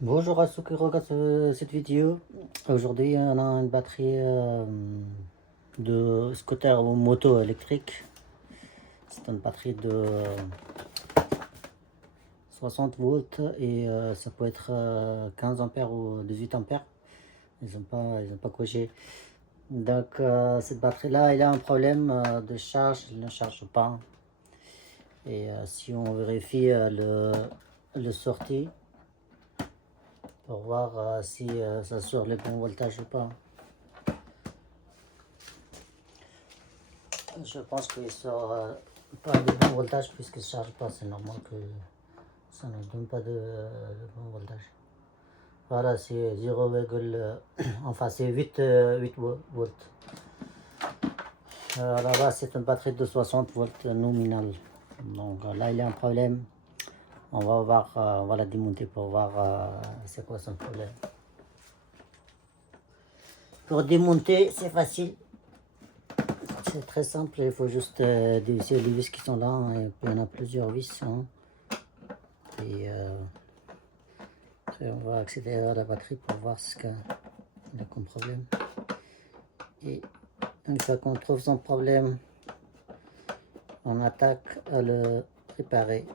Bonjour à ceux qui regardent cette vidéo. Aujourd'hui, on a une batterie de scooter ou moto électrique. C'est une batterie de 60 volts et ça peut être 15 ampères ou 18 ampères. Ils ont pas coché. Donc, cette batterie-là, il a un problème de charge, elle ne charge pas. Et si on vérifie le sortie pour voir si ça sort le bon voltage ou pas. Je pense qu'il sort pas de bon voltage puisque ça ne charge pas. C'est normal que ça ne donne pas de bon voltage. Voilà, c'est 0, enfin c'est 8 volts. Là-bas, c'est une batterie de 60 volts nominale. Donc là, il y a un problème. On va voir, on va la démonter pour voir c'est quoi son problème. Pour démonter, c'est facile. C'est très simple, il faut juste dévisser les vis qui sont là. Et puis il y en a plusieurs vis. Hein. Et après, on va accéder à la batterie pour voir ce qu'il a comme problème. Et une fois qu'on trouve son problème, on attaque à le réparer.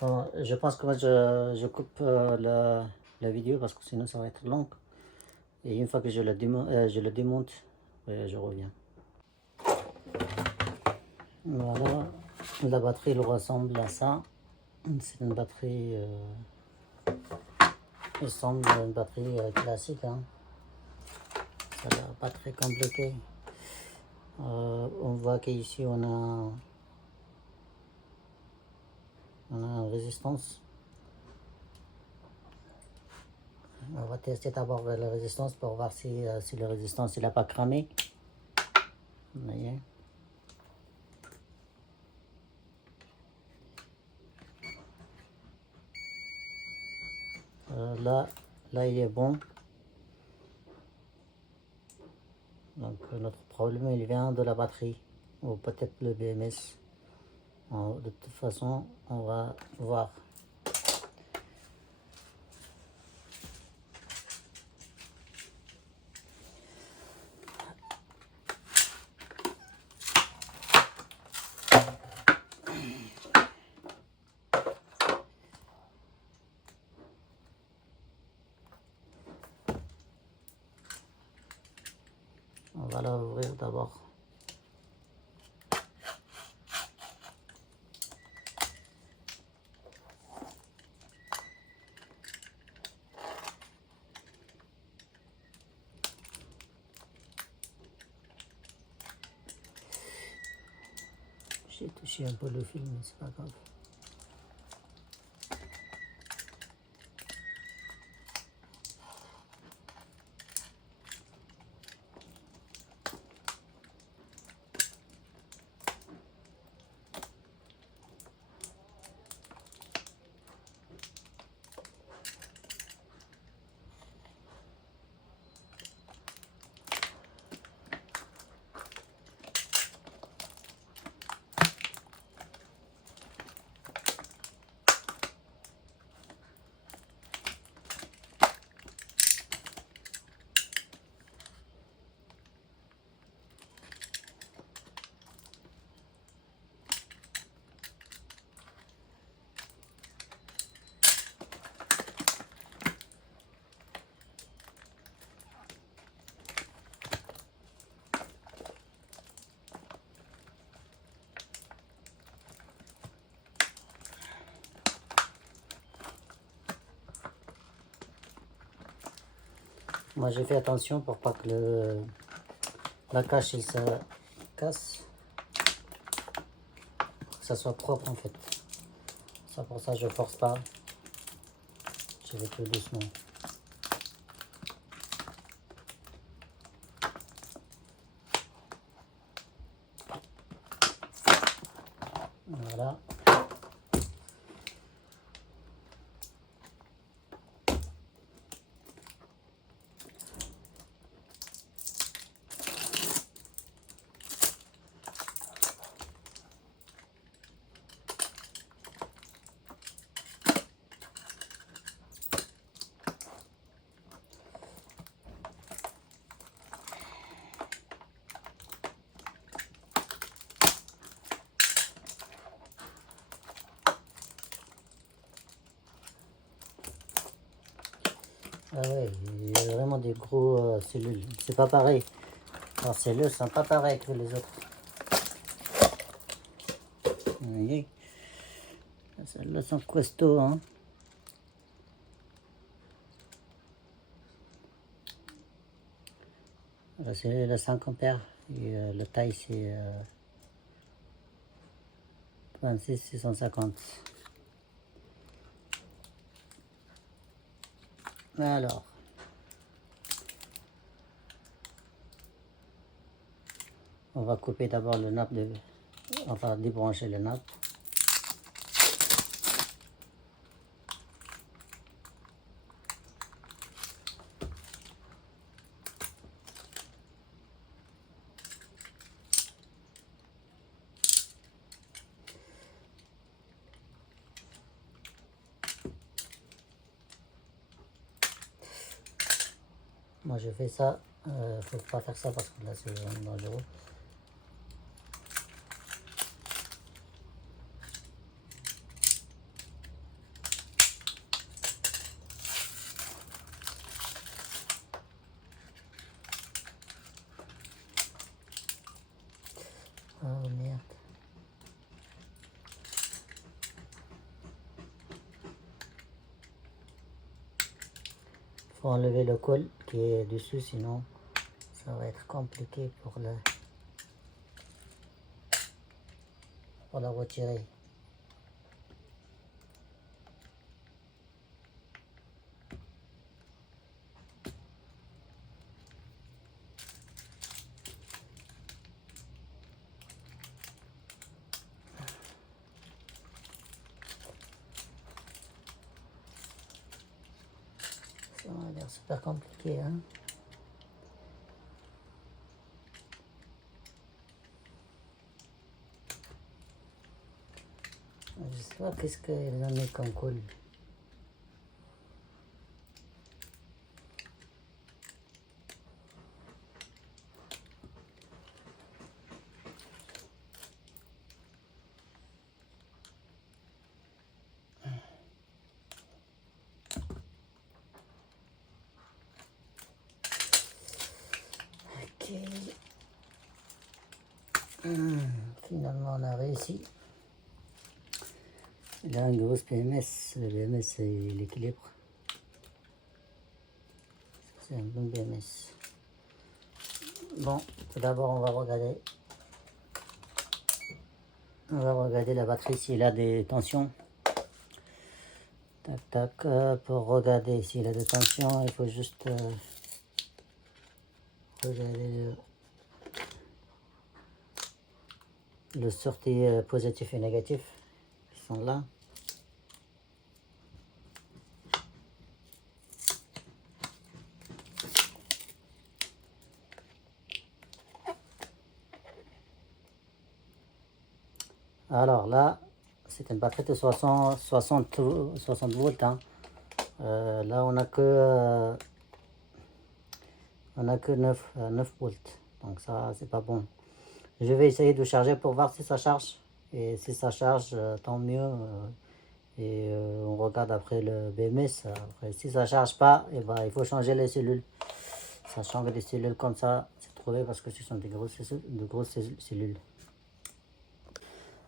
Bon, je pense que moi je coupe la vidéo parce que sinon ça va être long. Et une fois que je le démonte, je reviens. Voilà, la batterie elle ressemble à ça. C'est une batterie, il semble une batterie classique. Hein. Ça n'a pas très compliqué. On voit qu'ici on a une résistance. On va tester d'abord la résistance pour voir si la résistance n'a pas cramé. Vous voyez. Là il est bon. Donc notre problème il vient de la batterie ou peut-être le BMS. De toute façon on va voir. On va la ouvrir d'abord. J'ai touché un peu le fil, mais c'est pas grave. Moi j'ai fait attention pour pas que la cache il se casse. Pour que ça soit propre en fait. Ça pour ça je force pas. Je vais tout doucement. Voilà. Ah ouais, il y a vraiment des gros cellules. C'est pas pareil. Leurs cellules sont pas pareilles que les autres. Vous voyez, celles-là sont costauds, hein. C'est la 5 ampères et la taille c'est 26 650. Alors, on va couper d'abord le nappe de... On va débrancher le nappe. Moi je fais ça, faut pas faire ça parce que là c'est vraiment dangereux. Oh merde. Faut enlever le col qui est dessus, sinon ça va être compliqué pour la retirer. Ça va l'air super compliqué, hein. Je sais pas qu'est-ce qu'ils en ont comme col. Ok. Finalement on a réussi. Il a une grosse BMS. Le BMS c'est l'équilibre. C'est un bon BMS. Bon, tout d'abord on va regarder. On va regarder la batterie s'il a des tensions. Tac tac. Pour regarder s'il a des tensions, il faut juste regarder le sortie positif et négatif qui sont là. Alors là, c'est une batterie de 60 volts. Hein. Là, on a que 9 volts. Donc ça, c'est pas bon. Je vais essayer de charger pour voir si ça charge. Et si ça charge, tant mieux. Et on regarde après le BMS. Après, si ça charge pas, et ben, il faut changer les cellules. Sachant que des cellules comme ça, c'est trouvé parce que ce sont des grosses cellules.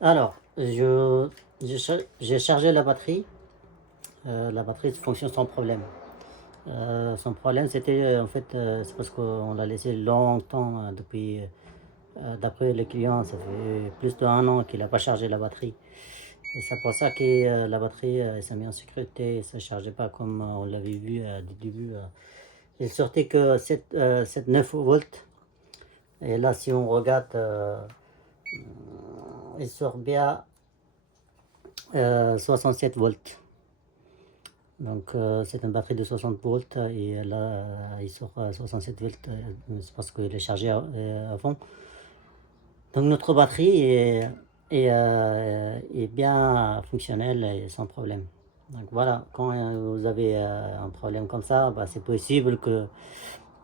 Alors, j'ai chargé la batterie. La batterie fonctionne sans problème. Son problème, c'était en fait, c'est parce qu'on l'a laissé longtemps depuis. D'après le client, ça fait plus d'1 an qu'il n'a pas chargé la batterie. Et c'est pour ça que la batterie s'est mise en sécurité, ça ne chargeait pas comme on l'avait vu du début. Il sortait que 9 volts. Et là, si on regarde, il sort bien 67 volts. Donc c'est une batterie de 60 volts et là il sort 67 volts, c'est parce qu'il est chargé à fond. Donc notre batterie est bien fonctionnelle et sans problème. Donc voilà, quand vous avez un problème comme ça, bah, c'est possible que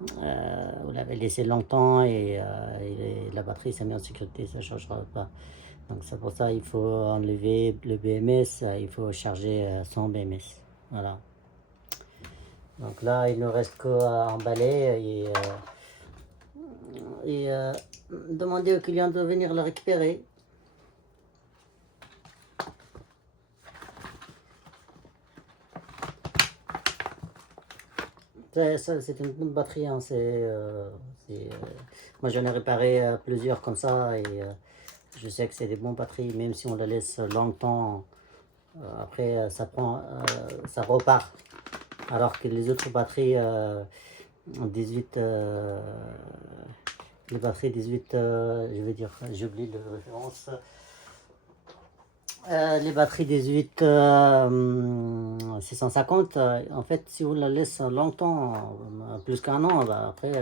vous l'avez laissé longtemps et la batterie s'est mise en sécurité, ça ne changera pas. Donc c'est pour ça qu'il faut enlever le BMS, il faut charger sans BMS. Voilà. Donc là, il ne reste qu'à emballer et demander au client de venir le récupérer. C'est une bonne batterie, hein. Moi j'en ai réparé plusieurs comme ça et je sais que c'est des bonnes batteries, même si on la laisse longtemps, après ça repart. Alors que les autres batteries 18, les batteries 18, je vais dire, j'oublie de référence. Les batteries 18 650, en fait, si on la laisse longtemps, plus qu'un an, bah, après,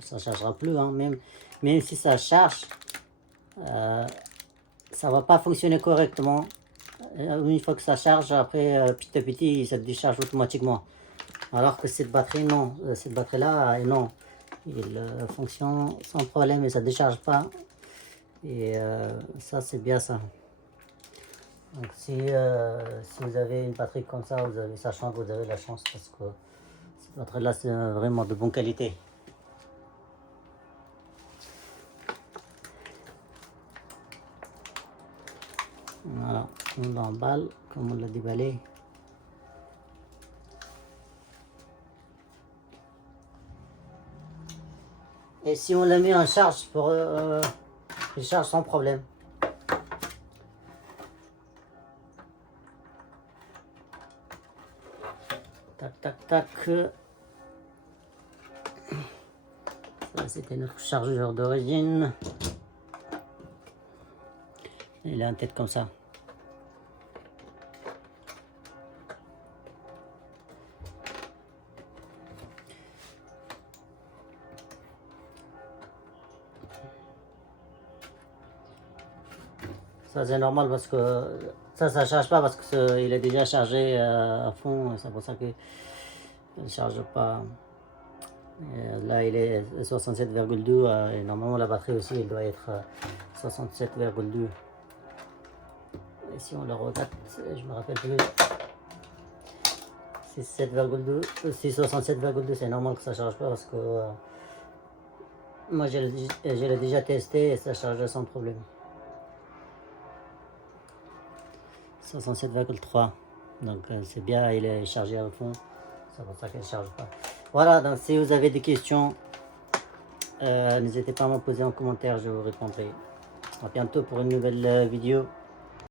ça ne chargera plus. Hein. Même si ça charge, ça ne va pas fonctionner correctement. Une fois que ça charge, après, petit à petit, ça décharge automatiquement. Alors que cette batterie, non. Cette batterie-là, non. Il fonctionne sans problème et ça ne décharge pas. Et ça, c'est bien ça. Donc si vous avez une batterie comme ça, sachant que vous avez la chance parce que cette batterie-là, c'est vraiment de bonne qualité. Voilà, on l'emballe comme on l'a déballé. Et si on la met en charge, il charge sans problème. Tac, tac, tac. Ça, c'était notre chargeur d'origine. Il a une tête comme ça. Ça c'est normal parce que ça charge pas parce que il est déjà chargé à fond. C'est pour ça qu'il ne charge pas. Et là il est 67,2 et normalement la batterie aussi il doit être 67,2. Et si on le regarde, je me rappelle plus. C'est 7,2, c'est 67,2, c'est normal que ça charge pas parce que moi je l'ai déjà testé et ça charge sans problème. 67,3, donc c'est bien, il est chargé à fond, c'est pour ça qu'il ne charge pas. Voilà, donc si vous avez des questions, n'hésitez pas à me poser en commentaire, je vous répondrai. À bientôt pour une nouvelle vidéo.